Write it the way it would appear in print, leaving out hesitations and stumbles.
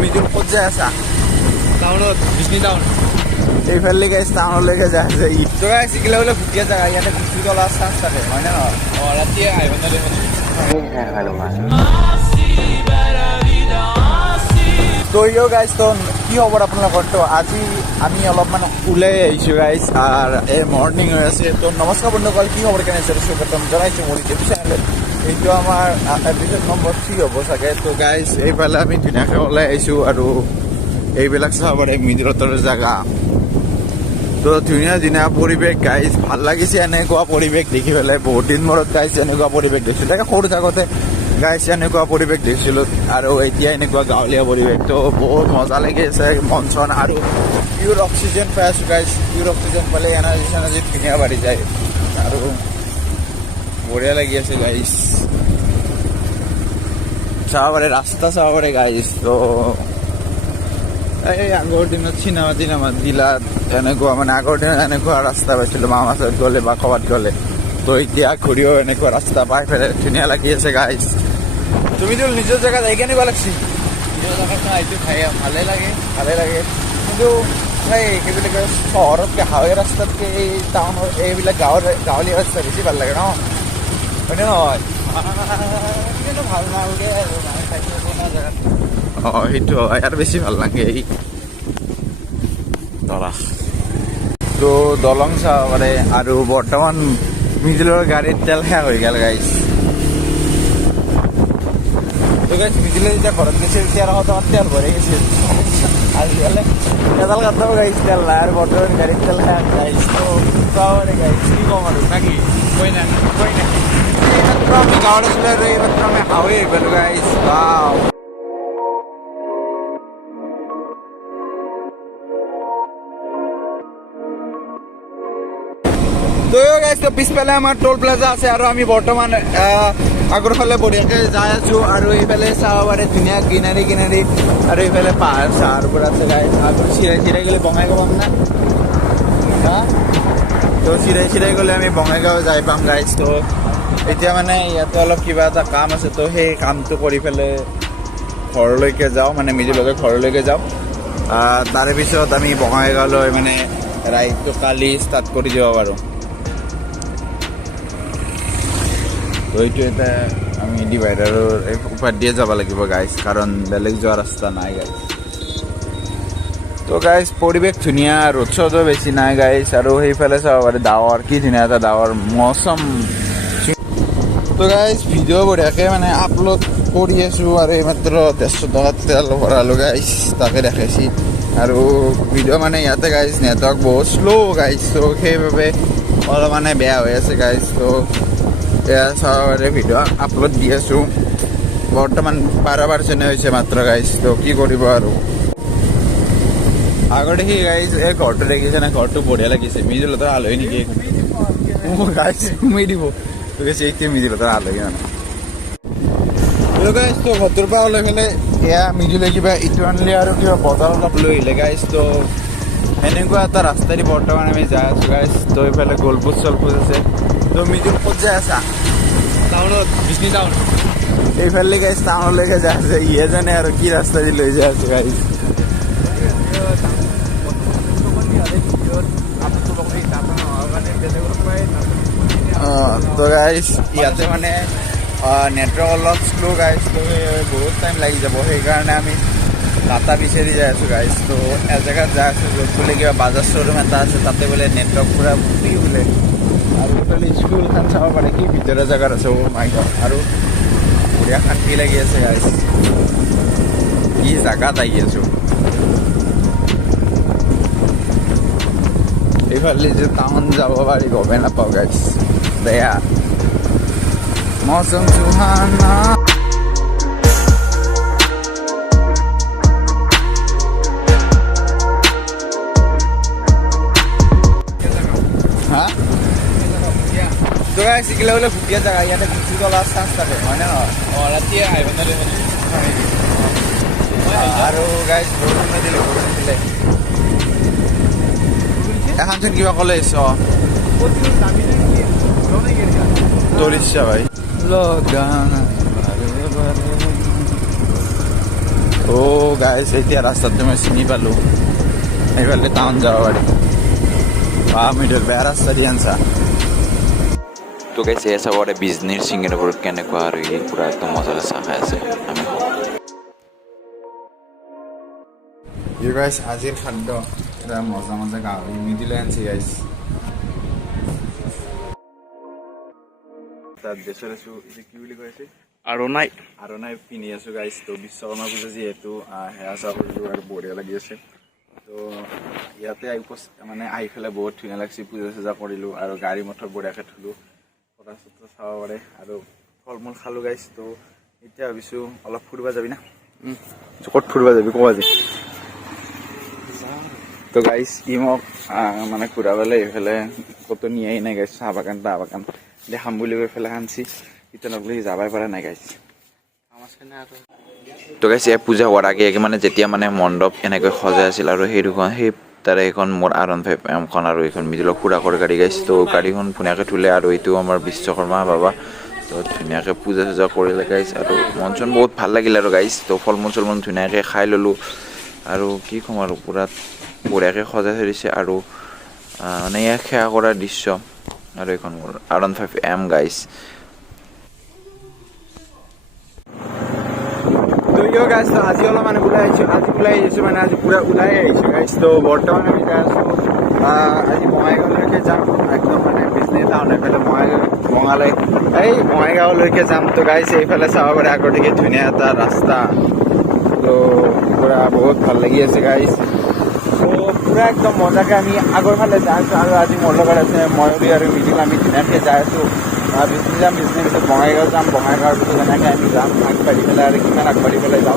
মিজুল ক'ত যাই আছা? টাউনত বিজনী টাউন এইফালে গাইছ টাউনলৈকে যাই আছে তো গাইছ শিকিলে বোলে ভুটীয়া জেগা ইয়াতে গুচি গলাৰ চান্স থাকে হয় নে নহয়? ৰাতি আহিব নোৱাৰিব তো ইয়ো গাইছ তো কি খবৰ আপোনালোকৰ? তো আজি আমি অলপমান ওলাই আহিছোঁ গাইছ আৰু এই মৰ্ণিং হৈ আছে। তো নমস্কাৰ বন্ধুসকল, কি খবৰ কেনে আছে? স্বাগতম জনাইছোঁ মোৰ ইউটিউব চেনেলত। এইটো আমাৰ এপিছড নম্বৰ 3 হ'ব চাগে। তো গাইছ এইফালে আমি ধুনীয়াকৈ ওলাই আহিছোঁ আৰু এইবিলাক চাব পাৰে মিজোৰামৰ জেগা। তো ধুনীয়া ধুনীয়া পৰিৱেশ গাইছ, ভাল লাগিছে এনেকুৱা পৰিৱেশ দেখি পেলাই। বহুত দিন মূৰত গাইছ এনেকুৱা পৰিৱেশ দেখিছিলোঁ। তাকে সৰু থাকোঁতে গাইছ এনেকুৱা পৰিৱেশ দেখিছিলোঁ আৰু এতিয়া এনেকুৱা গাঁৱলীয়া পৰিৱেশ। তো বহুত মজা লাগি আছে মন চন আৰু পিয়ৰ অক্সিজেন পাই আছোঁ গাইছ। পিয়ৰ অক্সিজেন পালে এনাৰ্জি চেনাৰ্জি ধুনীয়া বাঢ়ি যায় আৰু বঢ়িয়া লাগি আছে গাইছ। চাব পাৰে ৰাস্তা চাব পাৰে গাইছ। তো এই আগৰ দিনত চিনেমা দিলাত এনেকুৱা মানে আগৰ দিনত এনেকুৱা ৰাস্তা পাইছিলোঁ মামাছত গ'লে বা ক'ৰবাত গ'লে। তো এতিয়া ঘূৰিও এনেকুৱা ৰাস্তা পাই পেলাই ধুনীয়া লাগি আছে গাইছ। তুমিতো নিজৰ জেগাত যাই কেনেকুৱা লাগছি? নিজৰ জেগাত এইটো খাই ভালে লাগে। কিন্তু এই কি বুলি কয় চহৰতকৈ হাইৱে ৰাস্তাতকৈ এই টাউনৰ এইবিলাক গাঁৱলীয়া ৰাস্তা বেছি ভাল লাগে ন? হয়নে নহয়? কিন্তু ভাল নালাগে আৰু মানে চাইকেল বনোৱা জেগাত। অঁ সেইটো হয় আৰু বেছি ভাল লাগে এই দলং। তো দলং চাব পাৰে আৰু বৰ্তমান মিজোলৰ গাড়ীত তেল শেষ হৈ গ'ল গাইছ। তো গাইছ মিজোলে যেতিয়া ঘৰত গৈছিল তেতিয়া টকাত তেল ভৰাই গৈছিল। আজিকালি এডাল কাটব গাইছ তেল নাই আৰু বৰ্তমান গাড়ীত তেল শেষ গাইছ। তো চাব পাৰে গাইছ, কি ক'ম আৰু নাকি কৈ নাই এইমাত্ৰ আমি গাঁৱত আছিলোঁ আৰু এইমাত্ৰ আমি হাৱে আহি পালোঁ গাইছ। বাও তো গাইছ তো পিছফালে আমাৰ টোল প্লাজা আছে আৰু আমি বৰ্তমান আগৰ ফালে বঢ়িয়াকৈ যাই আছোঁ আৰু এইফালে চাব পাৰে ধুনীয়া গ্ৰীনাৰী আৰু এইফালে পাহাৰ চাহাৰবোৰ আছে গাইছ। আৰু চিৰাই গ'লে বঙাইগাঁও পাম না? তো চিৰাই গ'লে আমি বঙাইগাঁও যাই পাম গাইছ। তো এতিয়া মানে ইয়াতে অলপ কিবা এটা কাম আছে, তো সেই কামটো কৰি পেলাই ঘৰলৈকে যাওঁ, মানে মিজোলৈকে ঘৰলৈকে যাওঁ। তাৰে পিছত আমি বঙাইগাঁৱলৈ মানে ৰাইডটো কালি ষ্টাৰ্ট কৰি দিব পাৰোঁ। তো এইটো এটা আমি ডিভাইডাৰৰ ওপৰত দিয়ে যাব লাগিব গাইছ, কাৰণ বেলেগ যোৱা ৰাস্তা নাই গাইছ। তো গাইছ পৰিৱেশ ধুনীয়া, ৰ'দ চদো বেছি নাই গাইছ আৰু সেইফালে চাব পাৰে ডাৱৰ, কি ধুনীয়া এটা ডাৱৰ মৌচম। তো গাইছ ভিডিঅ' বঢ়িয়াকৈ মানে আপলোড কৰি আছোঁ আৰু এইমাত্ৰ 150 টকাত তেল ভৰালোঁ গাইছ, তাকে দেখাইছি। আৰু ভিডিঅ' মানে ইয়াতে গাইছ নেটৱৰ্ক বহুত শ্ল' গাইছ, তো সেইবাবে অলপ মানে বেয়া হৈ আছে গাইছ। তো এয়া চাব পাৰে ভিডিঅ' আপলোড দি আছোঁ। বৰ্তমান 12% হৈছে মাত্ৰ গাইছ। তো কি কৰিব আৰু আগৰ দেখি গাইছ এই ঘৰটো দেখিছে না? ঘৰটো বঢ়িয়া লাগিছে। মিজোলতো আলহী নেকি গাইছ সোমাই দিব তো গেছে এতিয়া মিজোলতো আলহী মানে। তো গাইছ তো ঘৰটোৰ পৰা ওলাই পেলাই এয়া মিজোলে কিবা ইটো আনিলে আৰু কিবা বজাৰ অলপ লৈ আহিলে গাইছ। তো এনেকুৱা এটা ৰাস্তা দি বৰ্তমান আমি যাই আছোঁ গাইছ। তো এইফালে গলপোচ চলপোচ আছে। তো মিজোল ক'ত যাই আছা? টাউনত বিজনী টাউন এইফালে গাইছ টাউনলৈকে যাই আছে। ইয়ে জানে আৰু কি ৰাস্তা দি লৈ যাই আছোঁ গাইছ। তো গাইছ ইয়াতে মানে নেটৱৰ্ক অলপ শ্ল' গাইছ। তো বহুত টাইম লাগি যাব, সেইকাৰণে আমি ডাটা বিচাৰি যাই আছোঁ গাইছ। তো এজেগাত যাই আছোঁ য'ত বোলে কিবা বাজাজ শ্ব'ৰুম এটা আছে, তাতে বোলে নেটৱৰ্ক পূৰা ফ্ৰী বোলে। আৰু এইফালে স্কুলখন চাব পাৰে, কি ভিতৰৰ জেগাত আছে মাই গড। আৰু বঢ়িয়া শান্তি লাগি আছে গাইছ, কি জেগাত আহি আছোঁ। এইফালে যে টাউন যাব পাৰি গমেই নাপাওঁ গাইছ। বেয়া মৌচম সুহানা। হা তো গাইছ শিকিলে বোলে ভুটীয়া জেগা, ইয়াতে গুচি গলাৰ চান্স থাকে হয় নে নহয়? ৰাতি আহিব নোৱাৰিব আৰু গাইছ বৰষুণ দিলে এখানচোন কিবা ক'লে তোৰ ইচ্ছা ভাই লগা। ও গাইজ এতিয়া ৰাস্তাটো মই চিনি পালোঁ, এইফালে টাউন যাব পাৰি। মিডল বেয়া ৰাস্তা দি আনছা। তো গাইজ এয়া চাব পাৰে বিজনীৰ চিংগিনবোৰ কেনেকুৱা, আৰু ই পুৰা একদম মজাকৈ চাহ খাই আছে। আমি গাইজ আজিৰ খাদ্য এটা মজা মজা গাহৰি মিডিলে আনছি গাইজ। তাত বেচৰ আছোঁ, কি বুলি কৈ আছে আৰু নাই পিন্ধি আছোঁ গাইজ। তো বিশ্বকৰ্মা পূজা যিহেতু সেয়া চাহ কৰিলোঁ আৰু বঢ়িয়া লাগি আছে। তো ইয়াতে মানে আহি পেলাই বহুত ধুনীয়া লাগিছে, পূজা চূজা কৰিলোঁ আৰু গাড়ী মটৰ বঢ়িয়াকৈ থলোঁ, ফটো চটো চাব পাৰে আৰু ফল মূল খালোঁ গাইজ। তো এতিয়া ভাবিছোঁ অলপ ফুৰিব যাবি না? ক'ত ফুৰিব যাবি ক'ব আজি? তো গাইজ ই মোক মানে ঘূৰাবলৈ এইফালে ক'তো নিয়াই নাই গাইজ। চাহ বাগান তাহ বাগান দেখাম বুলি কৈ পেলাই আনছি, এতিয়া নগ'লে যাবই পৰা নাই গাইজ। তো গাইজ এই পূজা হোৱাৰ আগে মানে যেতিয়া মানে মণ্ডপ এনেকৈ সজাই আছিল আৰু সেই তাৰে এইখন মোৰ R15 এমখন আৰু এইখন মিডিলৰ খুৰাকৰ গাড়ী গাইজ। তো গাড়ীখন ধুনীয়াকৈ থ'লে আৰু এইটো আমাৰ বিশ্বকৰ্মা বাবা। তো ধুনীয়াকৈ পূজা চূজা কৰিলে গাইজ আৰু মন চন বহুত ভাল লাগিল আৰু গাইজ। তো ফল মূল চল মূল ধুনীয়াকৈ খাই ল'লোঁ আৰু কি ক'ম আৰু পুৰা বঢ়িয়াকৈ সজাই থৈ দিছে আৰু মানে এয়া সেৱা কৰাৰ দৃশ্য। আৰু এইখন মোৰ R15M গাইজ। তো গাইজ আজি অলপ মানে ওলাই আহিছোঁ মানে আজি পুৰা ওলাই আহিছোঁ গাইজ। তো বৰ্তমান আমি যাই আছোঁ আজি বঙাইগাঁৱলৈকে যাম, একদম মানে বিজনী টাউন এইফালে বঙাইগাঁৱলৈকে যাম। তো গাইজ এইফালে চাব পাৰে আগতে ধুনীয়া এটা ৰাস্তা, তো পুৰা বহুত ভাল লাগি আছে গাইজ। তো পুৰা একদম মজাকৈ আমি আগৰ ফালে যাই আছোঁ আৰু আজি মোৰ লগত আছে ময়ূৰী আৰু মিডিল। আমি ধুনীয়াকৈ যাই আছোঁ বিজনী যাম, বিজনীৰ পিছত বঙাইগাঁও যাম, বঙাইগাঁৱৰ পিছত এনেকৈ আমি যাম আগবাঢ়ি পেলাই আৰু কিমান আগবাঢ়ি পেলাই যাওঁ।